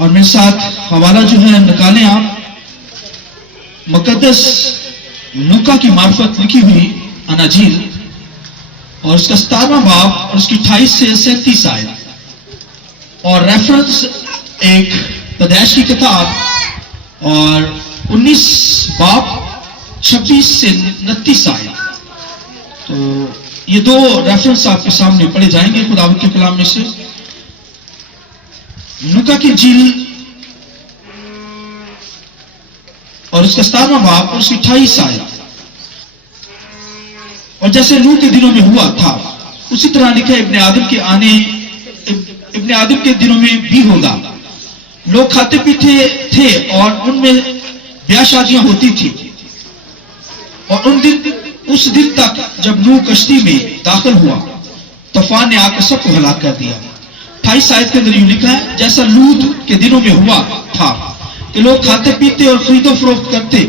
اور میرے ساتھ حوالہ جو ہے نکالیں آپ، مقدس لوکا کی معرفت لکھی ہوئی اناجیل اور اس کا 17واں باب اور اس کی 28 سے 37 آیت، اور ریفرنس ایک پیدائش کی کتاب اور 19 باب 26 سے 29 آیت۔ تو یہ دو ریفرنس آپ کے سامنے پڑھے جائیں گے خداوند کے کلام میں سے۔ لوکا کی انجیل اور اس کا 17واں باب اور اس کی 28 آیت۔ اور جیسے نوح کے دنوں میں ہوا تھا اسی طرح لکھا ابن آدم کے دنوں میں بھی ہوگا۔ لوگ کھاتے پیتے تھے اور ان میں بیاہ شادیاں ہوتی تھی، اور اس دن تک جب نوح کشتی میں داخل ہوا طوفان نے آ کر سب کو ہلاک کر دیا۔ 28 آیت کے اندر یوں لکھا ہے، جیسا لوط کے دنوں میں ہوا تھا کہ لوگ کھاتے پیتے اور خرید و فروخت کرتے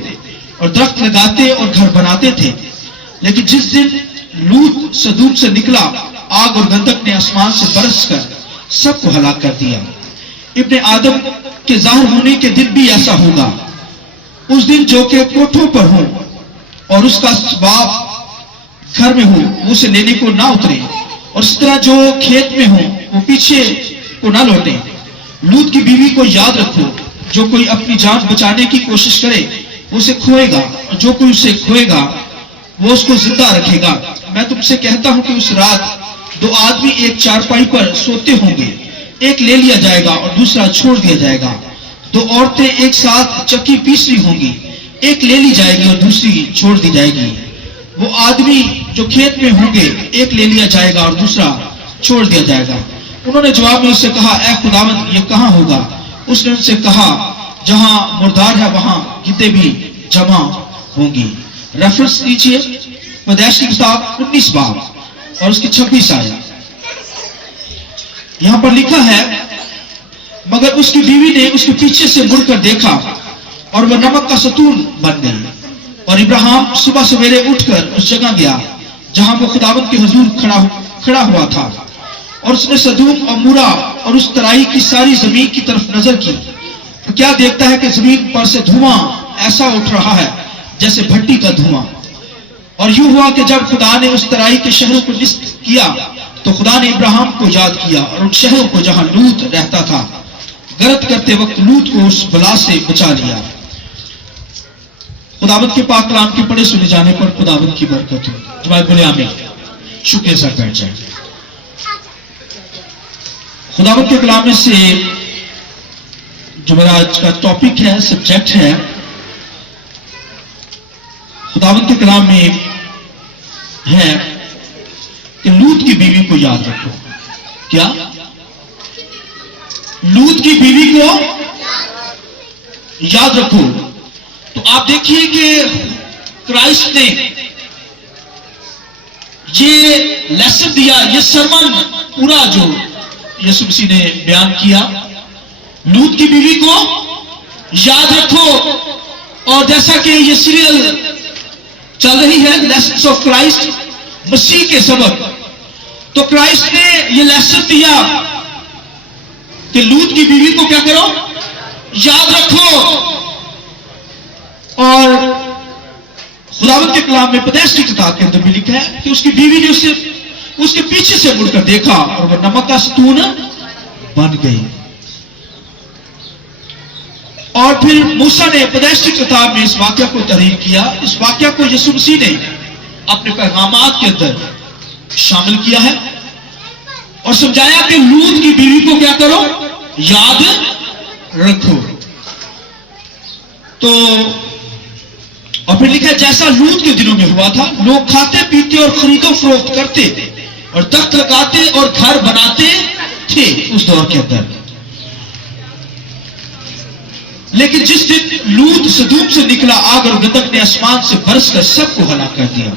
اور درخت لگاتے اور گھر بناتے تھے، لیکن جس دن لوط سدوم سے نکلا آگ اور گندک نے آسمان سے برس کر سب کو ہلاک کر دیا۔ ابن آدم کے ظاہر ہونے کے دن بھی ایسا ہوگا، اس دن جو کہ کوٹھوں پر ہوں اور اس کا اسباب گھر میں ہو وہ اسے لینے کو نہ اترے، اور اس طرح جو کھیت میں ہوں وہ پیچھے کو نہ لوٹیں۔ لوط کی بیوی کو یاد رکھو، جو کوئی اپنی جان بچانے کی کوشش کرے وہ اسے کھوئے گا، اور جو کوئی اسے کھوئے گا وہ اس کو زندہ رکھے گا۔ میں تم سے کہتا ہوں کہ اس رات 2 آدمی ایک چارپائی پر سوتے ہوں گے، ایک لے لیا جائے گا اور دوسرا چھوڑ دیا جائے گا۔ 2 عورتیں ایک ساتھ چکی پیس رہی ہوں گی، ایک لے لی جائے گی اور دوسری چھوڑ دی جائے گی۔ وہ آدمی جو کھیت میں ہوں گے، ایک لے لیا جائے گا اور دوسرا چھوڑ دیا جائے گا۔ انہوں نے جواب میں اس سے کہا، اے خداوند یہ کہاں ہوگا؟ اس نے ان سے کہا، جہاں مردار ہے وہاں گدے بھی جمع ہوں گی۔ ریفرنس لیجیے پیدائش کی کتاب 19 باب اور اس کی 26 آیت۔ یہاں پر لکھا ہے، مگر اس کی بیوی نے اس کے پیچھے سے مڑ کر دیکھا اور وہ نمک کا ستون بن گئی، اور ابراہیم صبح سویرے اٹھ کر اس جگہ گیا جہاں وہ خداوند کے حضور کھڑا ہوا تھا، اور اس نے سدوم اور مورا اور اس ترائی کی ساری زمین کی طرف نظر کی، تو کیا دیکھتا ہے کہ زمین پر سے دھواں ایسا اٹھ رہا ہے جیسے بھٹی کا دھواں۔ اور یوں ہوا کہ جب خدا نے اس ترائی کے شہروں کو نصب کیا تو خدا نے ابراہیم کو یاد کیا اور ان شہروں کو جہاں لوط رہتا تھا غرق کرتے وقت لوط کو اس بلا سے بچا لیا۔ خداوند کے پاک کلام کے پڑھے سنے جانے پر خداوند کی برکت ہو۔ جماعت بولے آمین۔ شکریہ سر، بیٹھ جائیں۔ خداوند کے کلام میں سے جو میرا آج کا ٹاپک ہے، سبجیکٹ ہے، خداوند کے کلام میں ہے کہ لوط کی بیوی کو یاد رکھو۔ کیا؟ لوط کی بیوی کو یاد رکھو۔ تو آپ دیکھیے کہ کرائسٹ نے یہ لیسن دیا، یہ سرمن پورا جو یسوع مسیح نے بیان کیا، لوط کی بیوی کو یاد رکھو۔ اور جیسا کہ یہ سیریل چل رہی ہے لیسنس آف کرائسٹ، مسیح کے سبق، تو کرائسٹ نے یہ لیسن دیا کہ لوط کی بیوی کو کیا کرو؟ یاد رکھو۔ اور خداوند کے کلام میں پیدائش کی کتاب کے اندر بھی لکھا ہے کہ اس کی بیوی نے اس کے پیچھے سے مڑ کر دیکھا اور وہ نمک کا ستون بن گئی۔ اور پھر موسیٰ نے پیدائش کی کتاب میں اس واقعہ کو تحریر کیا۔ اس واقعہ کو یسوع مسیح نے اپنے پیغامات کے اندر شامل کیا ہے اور سمجھایا کہ لوط کی بیوی کو کیا کرو؟ یاد رکھو۔ تو اور پھر لکھا ہے، جیسا لوط کے دنوں میں ہوا تھا، لوگ کھاتے پیتے اور خرید و فروخت کرتے اور درخت لگاتے اور گھر بناتے تھے اس دور کے اندر، لیکن جس دن لوط سدوم سے نکلا آگ اور گندک نے آسمان سے برس کر سب کو ہلاک کر دیا۔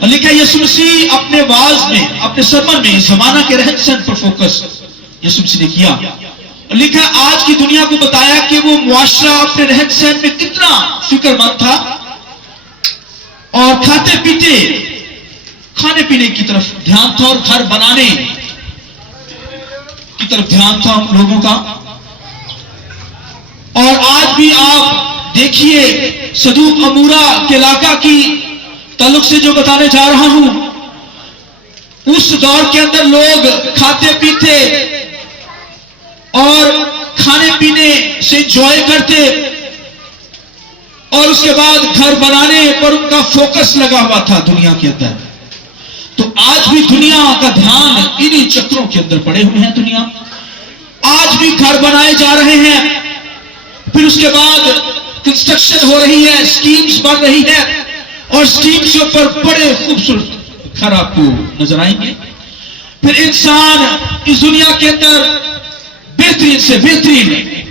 اور لکھا ہے یسوع مسیح اپنے واعظ میں، اپنے سرمن میں زمانہ کے رہن سہن پر فوکس یسوع مسیح نے کیا۔ اور لکھا ہے آج کی دنیا کو بتایا کہ وہ معاشرہ اپنے رہن سہن میں کتنا فکر مند تھا، اور کھاتے پیتے کھانے پینے کی طرف دھیان تھا اور گھر بنانے کی طرف دھیان تھا لوگوں کا۔ اور آج بھی آپ دیکھیے صدوم عمورہ کے علاقہ کی تعلق سے جو بتانے جا رہا ہوں، اس دور کے اندر لوگ کھاتے پیتے اور کھانے پینے سے انجوائے کرتے، اور اس کے بعد گھر بنانے پر ان کا فوکس لگا ہوا تھا دنیا کے اندر۔ تو آج بھی دنیا کا دھیان انہی چکروں کے اندر پڑے ہوئے ہیں۔ دنیا آج بھی گھر بنائے جا رہے ہیں، پھر اس کے بعد کنسٹرکشن ہو رہی ہے، سکیمز بن رہی ہے، اور سکیمز کے اوپر بڑے خوبصورت گھر آپ کو نظر آئیں گے۔ پھر انسان اس دنیا کے اندر بہترین سے بہترین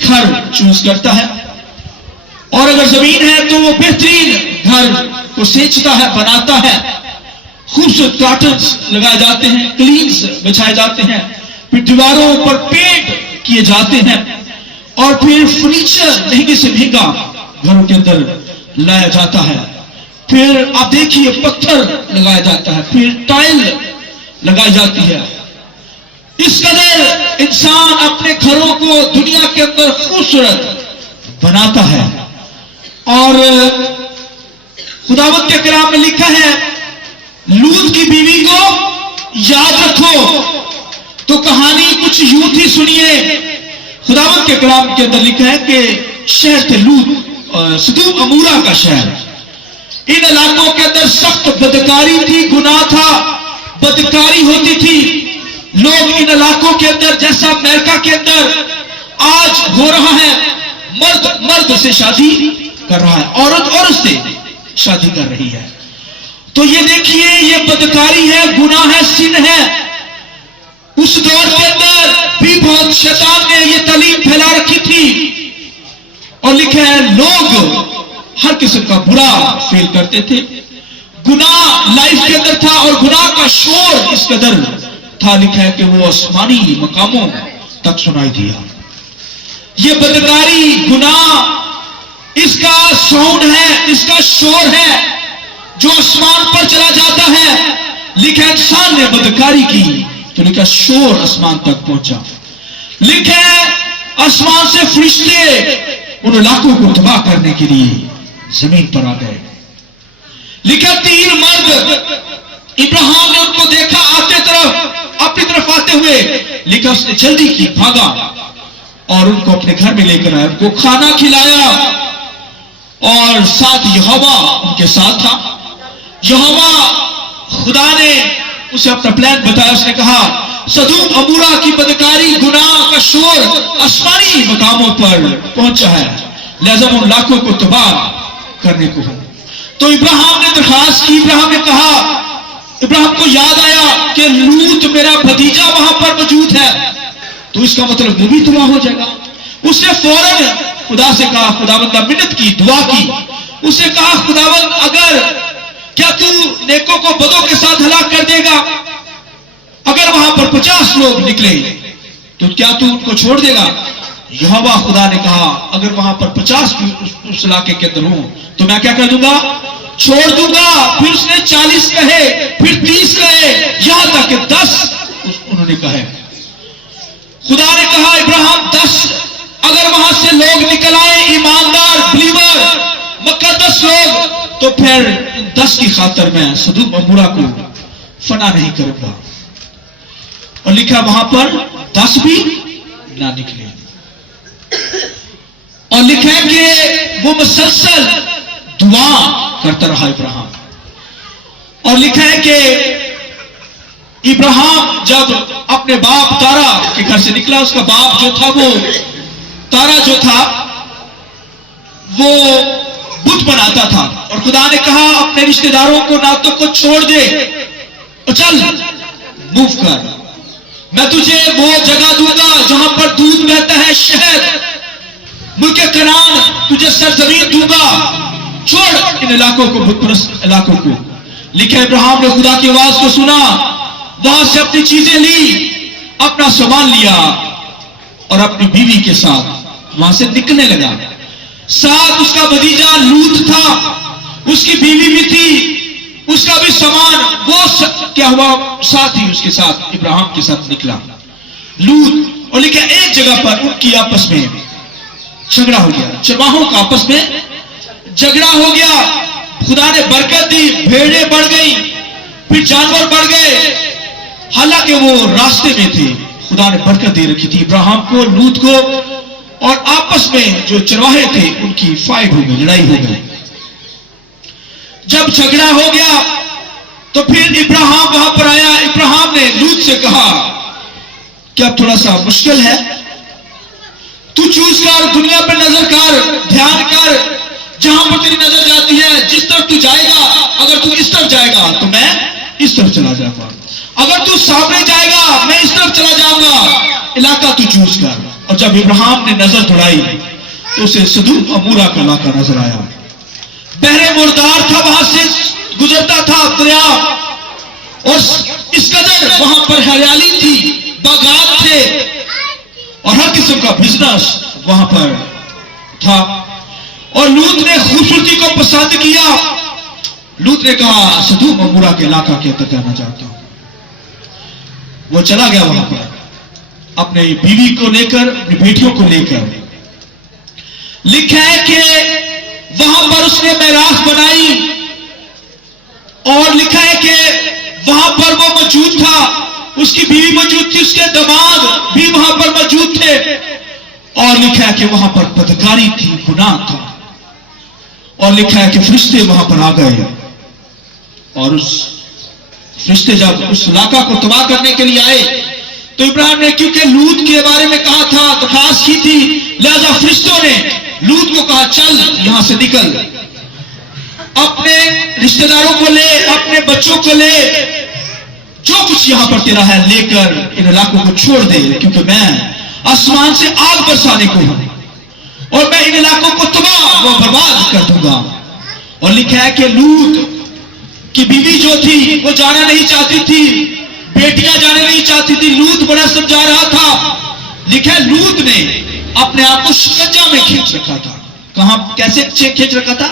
گھر چوز کرتا ہے، اور اگر زمین ہے تو وہ بہترین گھر کو سینچتا ہے، بناتا ہے، خوبصورت کارٹنز لگائے جاتے ہیں، کلینز بچھائے جاتے ہیں، پھر دیواروں پر پینٹ کیے جاتے ہیں، اور پھر فرنیچر مہنگے سے مہنگا گھروں کے اندر لایا جاتا ہے۔ پھر آپ دیکھیے پتھر لگایا جاتا ہے، پھر ٹائل لگائی جاتی ہے۔ اس قدر انسان اپنے گھروں کو دنیا کے اندر خوبصورت بناتا ہے۔ اور خداوند کے کلام میں لکھا ہے لوط کی بیوی کو یاد رکھو، تو کہانی کچھ یوں تھی، سنیے۔ خداوند کے کلام کے اندر لکھا ہے کہ شہر تھے لوط، صدوم عمورہ کا شہر۔ ان علاقوں کے اندر سخت بدکاری تھی، گناہ تھا، بدکاری ہوتی تھی۔ لوگ ان علاقوں کے اندر جیسا امریکہ کے اندر آج ہو رہا ہے، مرد مرد سے شادی کر رہا ہے، عورت عورت سے شادی کر رہی ہے۔ تو یہ دیکھیے، یہ بدکاری ہے، گناہ ہے، سن ہے۔ اس دور کے اندر بھی بہت شیطان نے یہ تعلیم پھیلا رکھی تھی، اور لکھا ہے لوگ ہر قسم کا برا فیل کرتے تھے۔ گناہ لائف کے اندر تھا، اور گناہ کا شور اس قدر تھا، لکھا ہے کہ وہ آسمانی مقاموں تک سنائی دیا۔ یہ بدکاری، گناہ، اس کا ساؤنڈ ہے، اس کا شور ہے جو آسمان پر چلا جاتا ہے۔ لکھا انسان نے بدکاری کی تو لکھا شور آسمان تک پہنچا۔ لکھا آسمان سے فرشتے ان علاقوں کو تباہ کرنے کے لیے زمین پر آ گئے۔ لکھا 3 مرد، ابراہیم نے ان کو دیکھا اپنی طرف آتے ہوئے، لکھا اس نے جلدی کی، بھاگا اور ان کو اپنے گھر میں لے کر آیا، ان کو کھانا کھلایا، اور ساتھ یہوہ ان کے ساتھ تھا۔ یہوہ خدا نے اسے اپنا پلان بتایا، اس نے کہا صدوم عمورہ کی بدکاری، گناہ کا شور آسمانی مقاموں پر پہنچا ہے، لہذا ان علاقوں کو تباہ کرنے کو ہو۔ تو ابراہیم نے درخواست کی، ابراہیم نے کہا، ابراہیم کو یاد آیا کہ لوط میرا بھتیجا وہاں پر موجود ہے، تو اس کا مطلب وہ بھی تباہ ہو جائے گا۔ اس نے فوراً خدا سے کہا، خداوند کا منت کی، دعا کی، اس نے کہا خداوند اگر کیا تو نیکوں کو بدوں کے ساتھ ہلاک کر دے گا؟ اگر وہاں پر 50 لوگ نکلے تو کیا تو ان کو چھوڑ دے گا؟ یہوہ خدا نے کہا اگر وہاں پر 50 بھی اس علاقے کے اندر ہوں تو میں کیا کر دوں گا؟ چھوڑ دوں گا۔ پھر اس نے 40 کہے، پھر 30 کہے، یہاں تک کہ 10 انہوں نے کہے۔ خدا نے کہا ابراہیم 10 اگر وہاں سے لوگ نکل آئے، ایماندار، بلیور، مقدس لوگ، تو پھر 10 کی خاطر میں صدوم عمورہ کو فنا نہیں کروں گا۔ اور لکھا وہاں پر 10 بھی نہ نکلے، اور لکھا ہے کہ وہ مسلسل دعا کرتا رہا ابراہیم۔ اور لکھا ہے کہ ابراہیم جب اپنے باپ تارا کے گھر سے نکلا، اس کا باپ جو تھا، وہ تارا جو تھا وہ بت بناتا تھا، اور خدا نے کہا اپنے رشتہ داروں کو، ناتوں کو چھوڑ دے اور چل موو کر، میں تجھے وہ جگہ دوں گا جہاں پر دودھ بہتا ہے، شہد، ملک کنعان، تجھے سرزمین دوں گا، چھوڑ ان علاقوں کو، بت پرست علاقوں کو۔ لکھا ابراہیم نے خدا کی آواز کو سنا، وہاں سے اپنی چیزیں لی، اپنا سامان لیا، اور اپنی بیوی کے ساتھ وہاں سے نکلنے لگا۔ ساتھ اس کا بھتیجا لوط تھا، اس کی بیوی بھی تھی، اس کا بھی سامان، وہ کیا ہوا، ساتھ ہی اس کے ساتھ ابراہیم کے ساتھ نکلا لوط۔ اور لکھا ایک جگہ پر ان کی آپس میں झगड़ा हो गया, चरवाहों का आपस में झगड़ा हो गया। खुदा ने बरकत दी, भेड़ें बढ़ गई, फिर जानवर बढ़ गए। हालांकि वो रास्ते में थे, खुदा ने बरकत दे रखी थी इब्राहिम को, लूत को, और आपस में जो चरवाहे थे उनकी फाइट हो गई, लड़ाई हो गई। जब झगड़ा हो गया तो फिर इब्राहिम वहां पर आया। इब्राहिम ने लूत से कहा कि अब थोड़ा सा मुश्किल है, तू चूज कर, दुनिया पर नजर कर, ध्यान कर, जहां पर तेरी नजर जाती है, जिस तरफ तू जाएगा, अगर तू इस तरफ जाएगा तो मैं इस तरफ चला जाऊंगा, अगर तू सामने जाएगा मैं इस तरफ चला जाऊंगा, इलाका तू चूज कर। और जब इब्राहिम ने नजर दौड़ाई तो उसे सदूम अमूरा का इलाका नजर आया। बहरे मुर्दार था, वहां से गुजरता था दरिया, और इस कदर वहां पर हरियाली थी, बागात थे, और हर किस्म का बिजनेस वहां पर था। और लूत ने खूबसूरती को पसंद किया। लूत ने कहा सदूम अमूरा के इलाका के अंदर जाना चाहता हूं। वो चला गया वहां पर अपने बीवी को लेकर, अपनी बेटियों को लेकर। लिखा है कि वहां पर उसने मेरास बनाई, और लिखा है कि वहां पर वो मौजूद था, उसकी बीवी मौजूद थी, उसके दामाद भी वहां पर मौजूद थे। और लिखा है कि वहां पर बदकारी थी, गुनाह था। और लिखा है कि फरिश्ते वहां पर आ गए, और उस फरिश्ते जब उस इलाका को तबाह करने के लिए आए तो इब्राहिम ने, क्योंकि लूत के बारे में कहा था, दरखास्त की थी, लिहाजा फरिश्तों ने लूत को कहा चल यहां से निकल, अपने रिश्तेदारों को ले, अपने बच्चों को ले, जो कुछ यहां पर तेरा है लेकर इन इलाकों को छोड़ दे, क्योंकि मैं आसमान से आग बरसाने को हूं और मैं इन इलाकों को तबाह व बर्बाद कर दूंगा। और लिखा है कि लूत की बीवी जो थी वो जाना नहीं चाहती थी, बेटियां जाने नहीं चाहती थी, लूत बड़ा समझा रहा था। लिखा है लूत ने अपने आप को शिकंजा में खींच रखा था। कहां, कैसे खींच रखा था?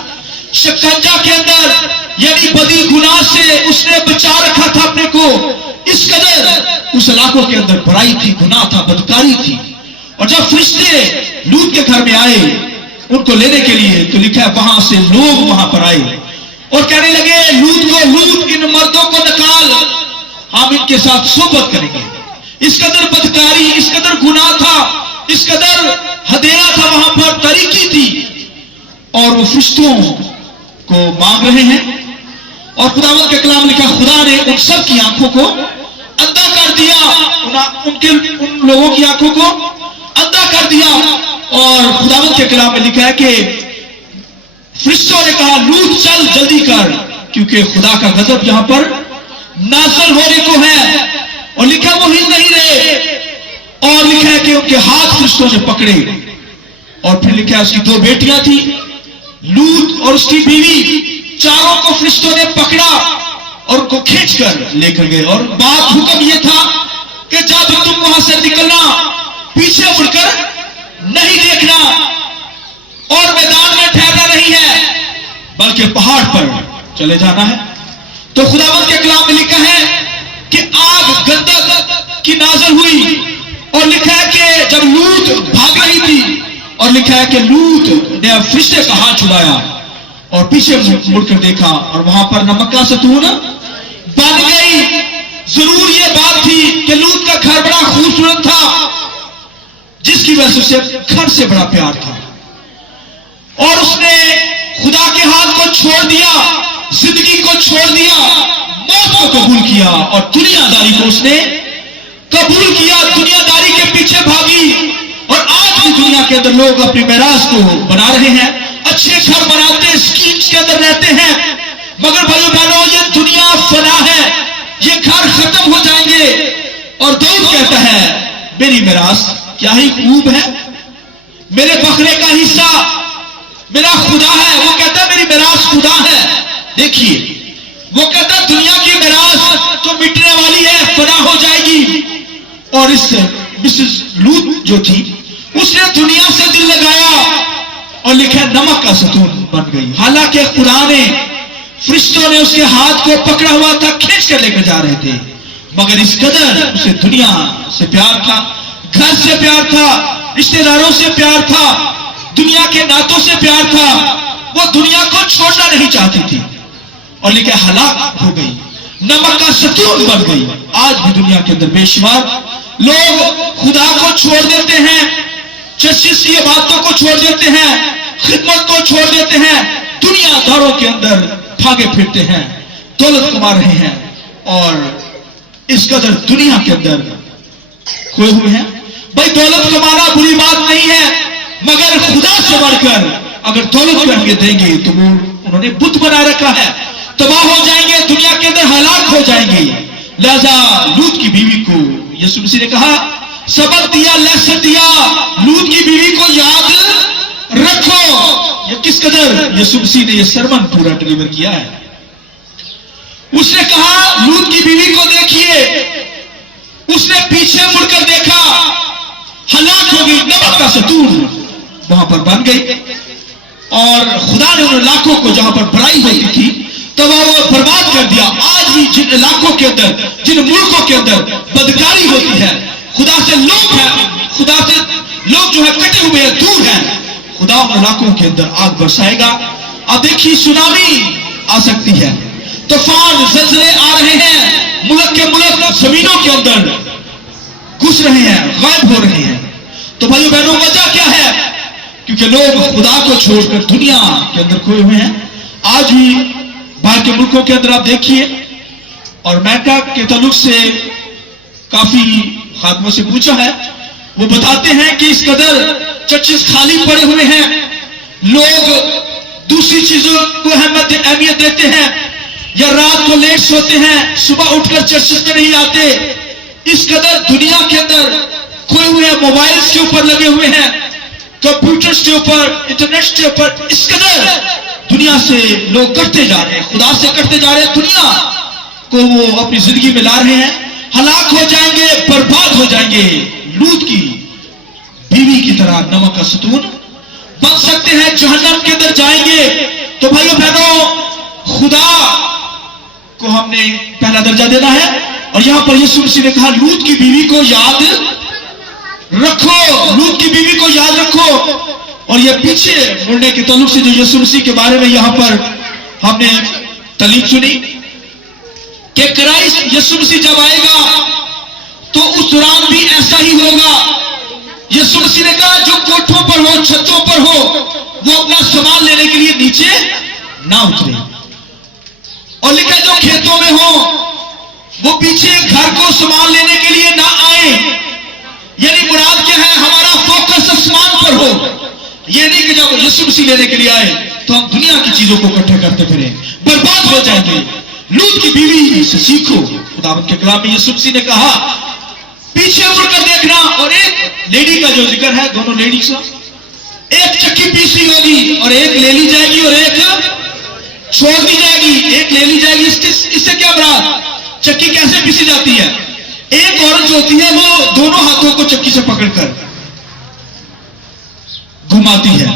शिकंजा के अंदर, यानी बदी गुनाह से उसने बचा रखा था अपने को। इस कदर उस इलाकों के अंदर बुराई थी, गुनाह था, बदकारी थी। और जब फरिश्ते लूत के घर में आए उनको लेने के लिए, तो लिखा है वहां से लोग वहां पर आए और कहने लगे लूत को, लूत इन मर्दों को निकाल, हम इनके साथ सोबत करेंगे। इस कदर बदकारी, इस कदर गुनाह था, इस कदर हदेरा था, वहां पर तरीकी थी। और वो फरिश्तों को मांग रहे हैं। और खुदावंद के कलाम लिखा, खुदा ने उन सब की आंखों को अंधा कर दिया, उन लोगों की आंखों को अंधा कर दिया। और खुदावंद के कलाम में लिखा है कि फरिश्तों ने कहा लूत चल जल्दी कर, क्योंकि खुदा का गजब यहां पर नाज़िल होने को है। और लिखा वो हिल नहीं रहे। और लिखा है कि उनके हाथ फरिश्तों ने पकड़े। और फिर लिखा है उसकी दो बेटियां थी, लूत और उसकी बीवी, चारों को फरिश्तों ने पकड़ा और उनको खींचकर लेकर गए। और बात हुक्म यह था कि जब तुम वहां से निकलना, पीछे मुड़कर नहीं देखना और मैदान में ठहरना नहीं है, बल्कि पहाड़ पर चले जाना है। तो खुदावंद के कलाम में लिखा है कि आग गंधक की नाज़िल हुई। और लिखा है कि जब लूत भाग रही थी, और लिखा है कि लूत ने फरिश्ते का हाथ छुड़ाया और पीछे मुड़कर देखा, और वहां पर नमक का सतून बन गई। जरूर यह बात थी कि लूत का घर बड़ा खूबसूरत था, जिसकी वजह से उसे घर से बड़ा प्यार था। और उसने खुदा के हाथ को छोड़ दिया, जिंदगी को छोड़ दिया, मौत को कबूल किया और दुनियादारी को उसने कबूल किया, दुनियादारी के पीछे भागी। और आज भी दुनिया के अंदर लोग अपनी मेराज को बना रहे हैं, अच्छे घर बनाते हैं, स्कीम्स के अंदर रहते हैं, मगर भाइयों बहनों ये दुनिया फना है, ये घर खत्म हो जाएंगे। और दाऊद कहता है मेरी मेराज क्या ही खूब है, मेरे बकरे का हिस्सा मेरा खुदा है। वो कहता है मेरी मेराज खुदा है। देखिए वो कहता है दुनिया की मेराज तो मिटने वाली है, फना हो जाएगी। और इस मिसेस लूत जो थी उसने दुनिया से दिल लगाया और लिखा नमक का सतून बन गई। हालांकि खुदा ने, फरिश्तों ने उसके हाथ को पकड़ा हुआ था, खींच कर लेकर जा रहे थे, मगर इस कदर उसे दुनिया से प्यार था, घर से प्यार था, रिश्तेदारों से प्यार था, दुनिया के नातों से प्यार था, वो दुनिया को छोड़ना नहीं चाहती थी और लेकिन हलाक हो गई, नमक का सतून बन गई। आज भी दुनिया के अंदर बेशुमार लोग खुदा को छोड़ देते हैं, चर्चिस की बातों को छोड़ देते हैं, खिदमत को छोड़ देते हैं, दुनियादारों के अंदर भागे फिरते हैं, दौलत कमा रहे हैं और इस कदर दुनिया के अंदर खोए हुए हैं। भाई दौलत कमाना बुरी बात नहीं है, मगर खुदा से बढ़कर अगर दौलत को अहमियत देंगे तो वो उन्होंने बुत बना रखा है, तबाह हो जाएंगे, दुनिया के अंदर हलाक हो जाएंगे। लिहाजा लूत की बीवी को यीशु मसीह ने कहा, सबक दिया, लेसन दिया, लूत की बीवी को याद रखो। ये किस कदर यीशु मसीह ने ये सरमन पूरा डिलीवर किया है। उसने कहा लूत की बीवी को देखिए, उसने पीछे मुड़कर देखा, हलाक हो गई, नमक का सतून वहां पर बन गई और खुदा ने उन इलाकों को जहां पर बुराई होती थी तो वो बर्बाद कर दिया। आज भी जिन इलाकों के अंदर, जिन मुल्कों के अंदर बदकारी होती है, खुदा से लोग हैं, खुदा से लोग जो है कटे हुए हैं, दूर हैं, खुदा उन इलाकों के अंदर आग बरसाएगा। अब देखिए सुनामी आ सकती है, तूफान ज़लज़ले आ रहे हैं, मुल्क के मुल्क जमीनों के अंदर घुस रहे हैं, गायब हो रहे हैं। तो भाइयों बहनों वजह क्या है? क्योंकि लोग खुदा को छोड़कर दुनिया के अंदर खोए हुए हैं। आज भी बाहर के मुल्कों के अंदर आप देखिए, और अमेरिका के ताल्लुक से काफी खातमों से पूछा है, वो बताते हैं कि इस कदर चर्चेस खाली पड़े हुए हैं, लोग दूसरी चीजों को अहमियत देते हैं, या रात को लेट सोते हैं, सुबह उठकर चर्चेस में नहीं आते। इस कदर दुनिया के अंदर खोए हुए हैं, मोबाइल्स के ऊपर लगे हुए हैं, कंप्यूटर्स के ऊपर, इंटरनेट के ऊपर, इस कदर दुनिया से लोग कटते जा रहे हैं, खुदा से कटते जा रहे हैं, दुनिया को वो अपनी जिंदगी में ला रहे हैं, हलाक हो जाएंगे, बर्बाद हो जाएंगे। लूत की बीवी की तरह नमक का सतून बन सकते हैं, जहन्नम के अंदर जाएंगे। तो भाइयों बहनों, खुदा को हमने पहला दर्जा देना है, और यहां पर यीशु मसीह ने कहा लूत की बीवी को याद रखो, लूत की बीवी को याद रखो। और ये पीछे मुड़ने के ताल्लुक से जो यीशु मसीह के बारे में यहां पर हमने तालीम सुनी कि क्राइस्ट यीशु मसीह जब आएगा तो उस दौरान भी ऐसा ही होगा। यीशु मसीह ने कहा जो कोठों पर हो, छतों पर हो, वो अपना सामान लेने के लिए नीचे ना उतरे, और लेकिन जो खेतों में हो वो पीछे घर को सामान लेने के लिए ना आए। यानी मुराद क्या है, हमारा फोकस आसमान पर हो। ये नहीं कि जब यीशु मसीह लेने के लिए आए तो हम दुनिया की चीजों को इकट्ठे करते फिरे, बर्बाद हो जाएंगे। लूत की बीवी से सीखो। खुदावंद के कलाम में यीशु मसीह ने कहा पीछे मुड़कर देखना, और एक लेडी का जो जिक्र है, दोनों लेडीज का, एक चक्की पीसी होगी और एक ले ली जाएगी और एक छोड़ दी जाएगी। एक ले ली जाएगी, इससे क्या मुराद? चक्की कैसे पीसी जाती है? एक औरत जो होती है वो दोनों हाथों को चक्की से पकड़कर घुमाती है,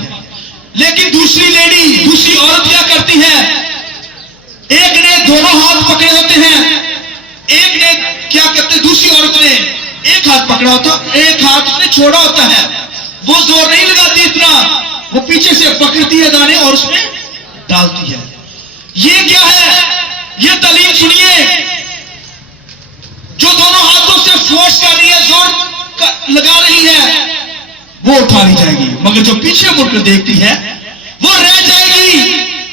लेकिन दूसरी लेडी, दूसरी औरत क्या करती है? एक ने दोनों हाथ पकड़े होते हैं, एक ने क्या करते, दूसरी औरत ने एक हाथ पकड़ा होता, एक हाथ उसने छोड़ा होता है। वो जोर नहीं लगाती इतना, वो पीछे से पकड़ती है दाने और उसमें डालती है। ये क्या है? ये तालीम सुनिए, जो दोनों हाथों से फोर्स कर रही है, जोर लगा रही है, वो उठा ली जाएगी, मगर जो पीछे मुड़कर देखती है वो रह जाएगी,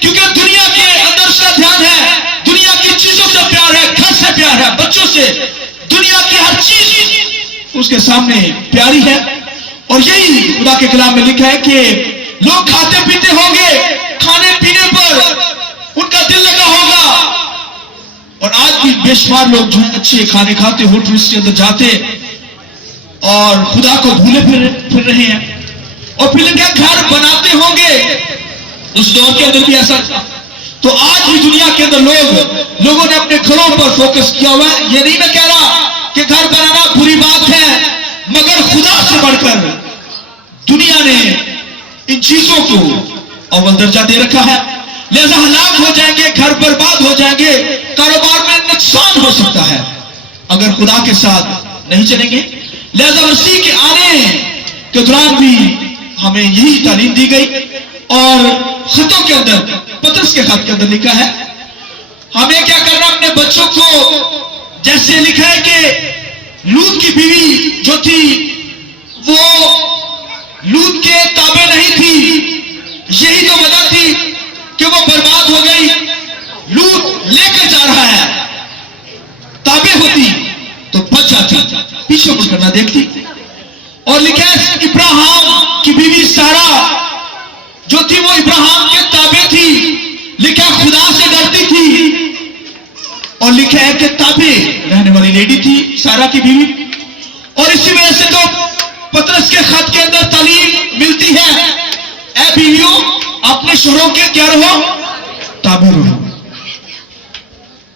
क्योंकि दुनिया के अंदर उसका ध्यान है, दुनिया की चीजों से प्यार है, घर से प्यार है, बच्चों से, दुनिया की हर चीज उसके सामने प्यारी है। और यही खुदा के कलाम में लिखा है कि लोग खाते पीते होंगे, खाने पीने पर उनका दिल लगा होगा। और आज भी बेशुमार लोग जो है अच्छे खाने खाते, होटल्स के अंदर जाते और खुदा को भूले फिर रहे हैं, और फिर क्या घर बनाते होंगे। उस दौर के अंदर भी ऐसा था। तो आज भी दुनिया के अंदर लोगों ने अपने घरों पर फोकस किया हुआ है। ये नहीं मैं कह रहा कि घर बनाना बुरी बात है, मगर खुदा से बढ़कर दुनिया ने इन चीजों को अव्वल दर्जा दे रखा है। लिहाजा हलाक हो जाएंगे, घर बर्बाद हो जाएंगे, कारोबार में नुकसान हो सकता है अगर खुदा के साथ नहीं चलेंगे। लिहाजा मसीह के आने के दौरान भी हमें यही तालीम दी गई। और खतों के अंदर, पतरस के खत के अंदर लिखा है हमें क्या करना, अपने बच्चों को, जैसे लिखा है कि लूत की बीवी जो थी वो लूत के ताबे नहीं थी, यही तो वजह थी कि वो बर्बाद हो गई। लूत लेकर जा रहा है, ताबे होती तो बच जाती, पीछे मुड़कर ना देखती। और लिखा है इब्राहिम की बीवी सारा जो थी वो इब्राहिम के ताबे थी, लिखा है खुदा से डरती थी। और लिखा है कि ताबे रहने वाली लेडी थी सारा की बीवी। और इसी वजह से तो पतरस के खत के अंदर तालीम मिलती है, ऐ बीवियों अपने शोहरों के क्या रहो, ताबे रहो।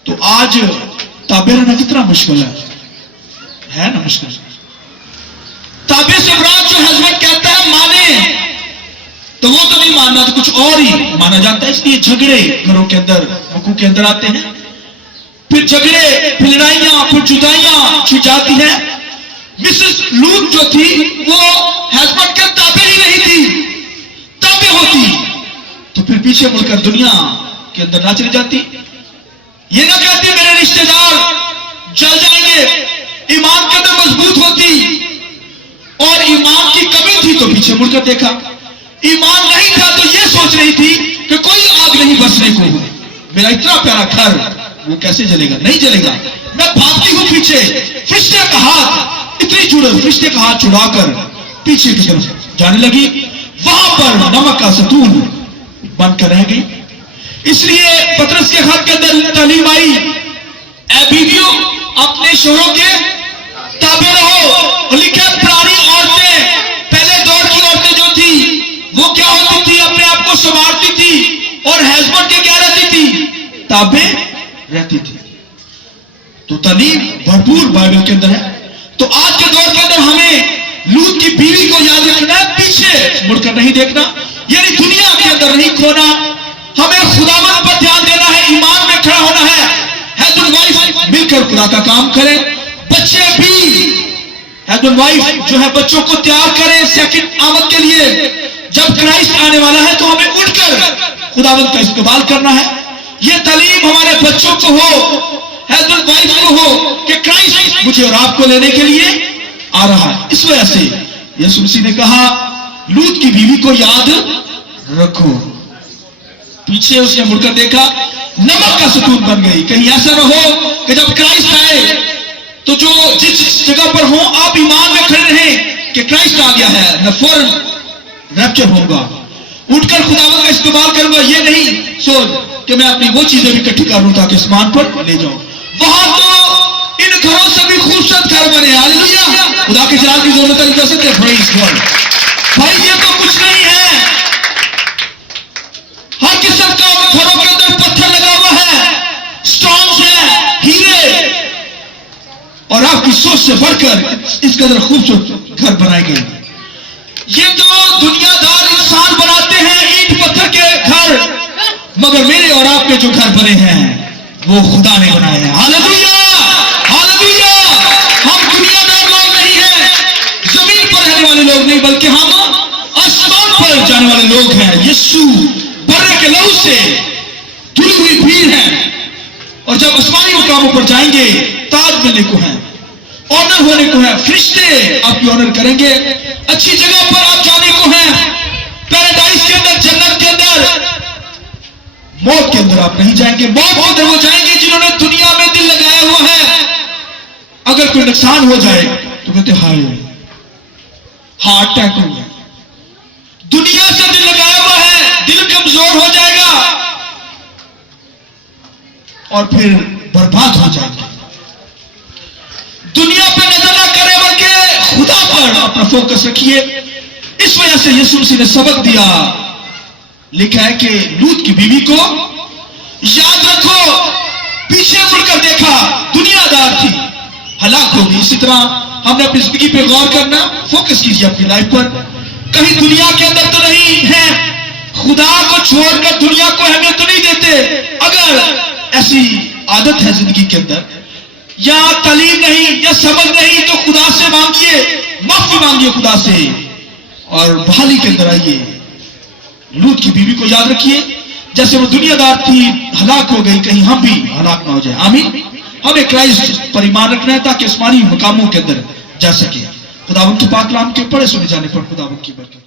तो आज ताबे रहना कितना मुश्किल है ना, मुश्किल। ताबे से मुराद जो हस्बैंड कहता है माने, तो वो तो नहीं मानना, तो कुछ और ही माना जाता है। इसलिए झगड़े घरों के अंदर, वकूफ के अंदर आते हैं, फिर झगड़े, फिर लड़ाइयां, फिर जुदाइयां छिड़ जाती हैं। मिसेस लूत जो थी वो हस्बैंड के ताबे ही नहीं थी, ताबे होती तो फिर पीछे मुड़कर दुनिया के अंदर ना चली जाती। ये ना कहती मेरे रिश्तेदार जल जाएंगे, ईमान के अंदर मजबूत होती। और ईमान की कमी थी तो पीछे मुड़कर देखा, ईमान नहीं था तो ये सोच रही थी कि कोई आग नहीं बसने को, मेरा इतना प्यारा घर वो कैसे जलेगा, नहीं जलेगा। मैं भागती हूं पीछे, फरिश्ते का हाथ इतनी जुड़े, फरिश्ते का हाथ छुड़ाकर पीछे की तरफ जाने लगी। वहां पर नमक का सतून बनकर रह गई। इसलिए पतरस के खत के अंदर तालीम आई, ऐ बीवियों अपने शोहरों के ताबे रहो। और लिखा पुरानी औरतें, पहले दौर की औरतें जो थी वो क्या होती थी, अपने आप को संवारती थी और हस्बैंड के क्या रहती थी, ताबे रहती थी। तो तालीम भरपूर बाइबल के अंदर है। तो आज के दौर के अंदर हमें लूत की बीवी को याद रखना है, पीछे मुड़कर नहीं देखना, यानी दुनिया के अंदर नहीं खोना। हमें खुदावंद पर ध्यान देना है, ईमान में खड़ा होना है। हस्बैंड वाइफ मिलकर खुदा का काम करें। बच्चे भी, हस्बैंड वाइफ जो है बच्चों को तैयार करें सेकंड आमद के लिए। जब क्राइस्ट आने वाला है तो हमें उठकर खुदावंद का इस्तेमाल करना है। यह तालीम हमारे बच्चों को हो, हस्बैंड वाइफ को हो कि क्राइस्ट मुझे और आपको लेने के लिए आ रहा है। इस वजह से यीशु मसीह ने कहा लूत की बीवी को याद रखो। पीछे उसने मुड़कर देखा, नमक का सतून बन गई। कहीं ऐसा न हो कि जब क्राइस्ट आए तो जो जिस जगह पर हो आप ईमान में खड़े रहें कि क्राइस्ट आ गया है, मैं फौरन रैप्चर होऊंगा, उठकर खुदावंद का इस्तेमाल करूंगा। ये नहीं सोच कि मैं अपनी वो चीजें भी इकट्ठी कर लूं ताकि आसमान पर ले जाऊं। वहां तो इन घरों से भी खूबसूरत घर बने, हालेलुया। खुदा के जलाल की जरूरत है, प्रेज़ गॉड। भाई ये तो कुछ नहीं है, हर किस्म का घरों के अंदर पत्थर लगा हुआ है, स्टोन्स है, हीरे, और आपकी सोच से बढ़कर इस कदर खूबसूरत घर बनाए गए। ये तो दुनियादार इंसान बनाते हैं ईंट पत्थर के घर, मगर मेरे और आपके जो घर बने हैं वो खुदा ने बनाए हैं। Hallelujah, hallelujah. हम दुनियादार लोग नहीं हैं, जमीन पर रहने वाले लोग नहीं, बल्कि हम आसमान पर जाने वाले लोग हैं। यीशु बर्रे के लहू से धुली हुई भीड़ है, और जब आसमानी मुकामों पर जाएंगे ताज मिलने को है, ऑनर होने को है, फरिश्ते आपकी ऑनर करेंगे, अच्छी जगह पर आप जाने को है, पैराडाइज के अंदर, जन्नत के अंदर। मौत के अंदर आप नहीं जाएंगे, मौत के अंदर वो जाएंगे जिन्होंने दुनिया में दिल लगाया हुआ है। अगर कोई नुकसान हो जाए तो कहते हाय हार्ट अटैक हो गया, दुनिया से दिल लगाया हुआ है, दिल कमजोर हो जाएगा और फिर बर्बाद हो जाएगा। दुनिया पे नजर ना करें बल्कि खुदा पर अपना फोकस रखिए। इस वजह से यीशु मसीह ने सबक दिया, लिखा है कि लूत की बीवी को याद रखो, पीछे मुड़कर देखा, दुनियादार थी, हलाक हो गई। इसी तरह हमने अपनी जिंदगी पे गौर करना, फोकस कीजिए अपनी लाइफ पर। कहीं दुनिया के अंदर तो नहीं है, खुदा को छोड़कर दुनिया को अहमियत तो नहीं देते। अगर ऐसी आदत है जिंदगी के अंदर, या तालीम नहीं या समझ नहीं, तो खुदा से मांगिए, माफी मांगिए खुदा से, اور بحالی کے اندر آئیے. لوط کی بیوی کو یاد رکھیے, جیسے وہ دنیا دار تھی ہلاک ہو گئی, کہیں ہم بھی ہلاک نہ ہو جائیں. آمین. ہمیں کرائسٹ پر ایمان رکھنا ہے تاکہ آسمانی مقاموں کے اندر جا سکے. خداوند کے پاک کلام کے پڑھے سنے جانے پر خداوند کی برکت.